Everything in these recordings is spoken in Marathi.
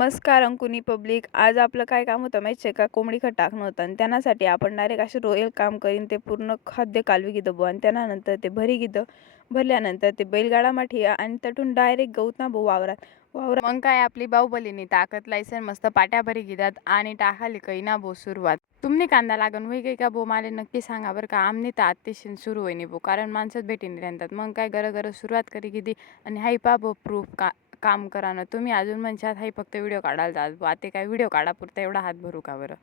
नमस्कार अंकुनी पब्लिक. आज आपलं काय काम होतं माहिती आहे का? कोंबडी खत टाकणं होतं आणि त्यासाठी आपण डायरेक्ट असे रोयल काम करीन ते पूर्ण खाद्य कालवी घेतो बुवा आणि त्यानंतर ते भरी घेतो. भरल्यानंतर ते बैलगाडा माठी आणि त्यातून डायरेक्ट गवतना भाऊ वावरात वावरात मग काय आपली बाहुबलीनी ताकद लायसन मस्त पाट्या भरी घेतात आणि टाकाली काही ना भाऊ सुरुवात. तुम्ही कांदा लागण होई काही का भाऊ मला नक्की सांगा बरं का. आमने तर अतिशय सुरू होईनी भाऊ कारण माणसात भेटीने राहतात. मग काय गरगर सुरुवात करी किती आणि हाय पा भाऊ प्रूफ का काम करा ना तुम्ही अजून म्हणशात हाय फक्त व्हिडिओ काढायला जात आता काय व्हिडिओ काढा पुरता एवढा हात भरू का बरं.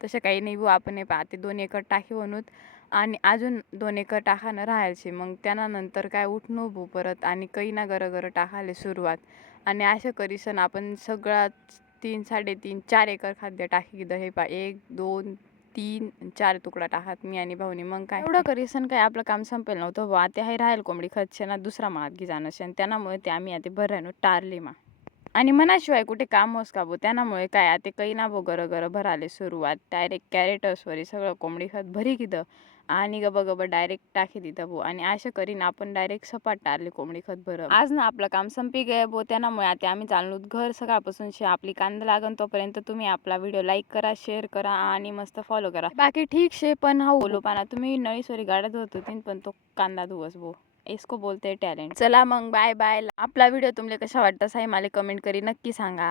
तसं काही नाही भाऊ आपण हे पाहते 2 एकर टाकी बनवत आणि अजून 2 एकर टाकानं राहायची. मग त्यानंतर काय उठणं भाऊ परत आणि काही ना गरगर टाकायला सुरुवात आणि असं करीसन आपण सगळा 3 3.5 4 एकर खाद्य टाकी घेतं. हे पा 1 2 3 4 तुकडा टाकत मी आणि भाऊनी. मग काय एवढं करीसन काय आपलं काम संपेल नव्हतं बा. ते हे राहील कोंबडी खतशे ना दुसरा मात घे जाणं शेण त्यामुळे ते आम्ही आता भरायनो टारले मा आणि मनाशिवाय कुठे काम होस का बो. त्यामुळे काय आता काही ना बो गरगर भराले सुरुवात डायरेक्ट कॅरेटर्सवर सगळं कोंबडी खत भरी घेतं आणि गब डायरेक्ट टाकी देतं बो आणि अशा करीन आपण डायरेक्ट सपाट टारले कोंबडी खत भर. आज ना आपलं काम संपी गये बो. त्यामुळे आता आम्ही चाललो घर सकाळपासून आपली कांदा लागन तोपर्यंत तुम्ही आपला व्हिडिओ लाईक करा, शेअर करा आणि मस्त फॉलो करा. बाकी ठीक शे पण हा बोलो पाना तुम्ही नळीसोरी गाड्यात होत होती पण तो कांदा धुवस बो. इसको बोलते टॅलेंट. चला मग बाय बाय. आपला व्हिडिओ तुम्हाला कशा वाटतं आहे मला कमेंट करी नक्की सांगा.